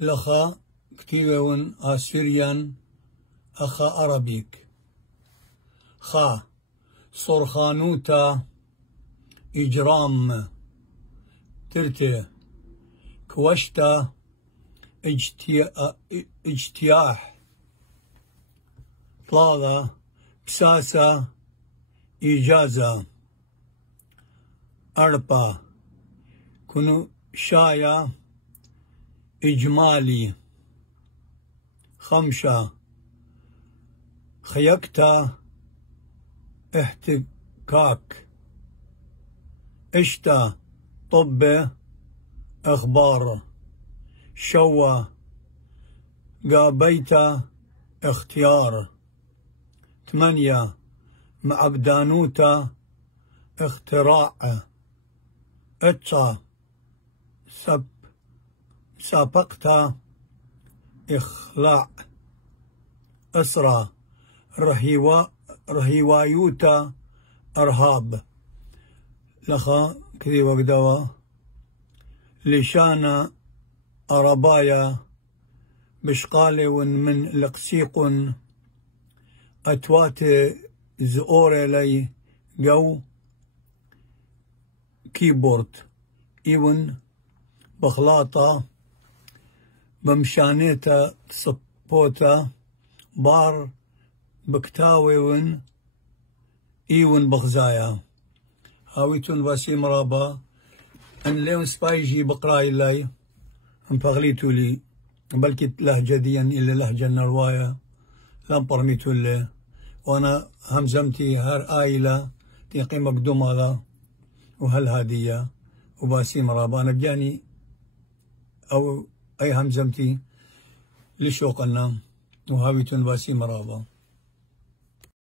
لخا كتيرون آسيريان أخا أرابيك خا صرخانوتا إجرام ترتي كوشتا اجتياح طلاغة بساسة إجازة أربا كنو شايا إجمالي خمسة خيكتا احتكاك اشتا طب اخبار شوى قابيتا اختيار 8 معبدانوتا اختراع اتسا سابقتا إخلاع أسرى رهيوايوتا أرهاب لخا كذي وقدوا لشانا أربايا بشقالي من لقسيق أتوات زؤور لي جو كيبورد إيون بخلاطة بمشانيتا صبوتا بار بكتاوي إيون بغزايا هاويتون واسيم رابا أن ليون سبايجي بقراي لاي انفغليتو لي بلكي لهجة ديا إلا لهجة النرواية لم برميتو لي وانا همزمتي هر آيلة تيقي مقدومة لا وهل هادية وباسيم رابا أنا بجاني أو أي همزمتي لشوقنا وهاويتون باسيم رابا